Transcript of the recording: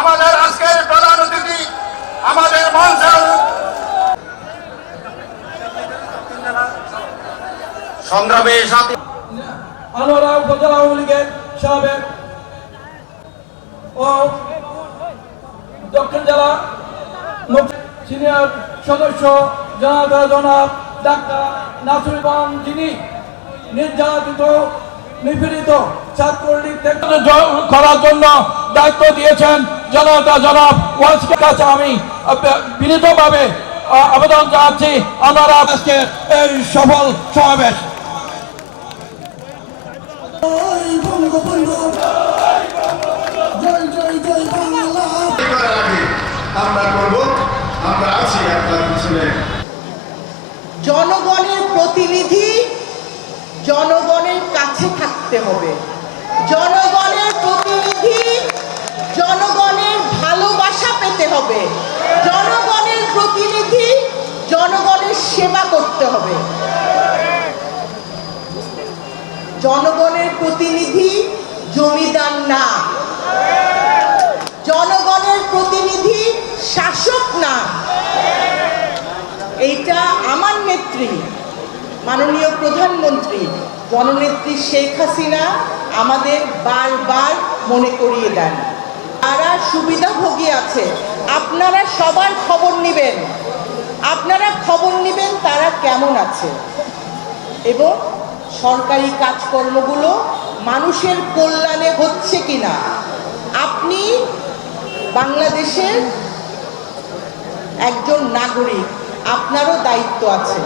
আমাদের আজকের প্রধান অতিথি আমাদের মঞ্চের সংগ্রামে সাথে আনোয়ারা উপজেলা আওয়ামী লীগের সাবেক ও দক্ষিণ জেলা সিনিয়র সদস্য জনাব ডাক্তার নাসির ইসলাম, যিনি নির্যাতিত নিপীড়িত ছাত্রলীগ করার জন্য দায়িত্ব দিয়েছেন জনাব ওয়াজকে কাছে আমি বিনীতভাবে আবেদন জানাচ্ছি আমার আজকে এই সফল সমাবেশ। আমরা করব, আমরা আছি আপনার পিছনে। জনগণের প্রতিনিধি জনগণের কাছে থাকতে হবে। জনগণের প্রতিনিধি জনগণের ভালোবাসা পেতে হবে। জনগণের প্রতিনিধি জনগণের সেবা করতে হবে। জনগণের প্রতিনিধি জমিদার না, জনগণের প্রতিনিধি শাসক না। এইটা আমার নেত্রী মাননীয় প্রধানমন্ত্রী জননেত্রী শেখ হাসিনা আমাদের বারবার মনে করিয়ে দেন। যারা সুবিধাভোগী আছে আপনারা সবার খবর নেবেন, তারা কেমন আছে এবং সরকারি কাজকর্মগুলো মানুষের কল্যাণে হচ্ছে কিনা। আপনি বাংলাদেশের একজন নাগরিক, আপনারও দায়িত্ব আছে।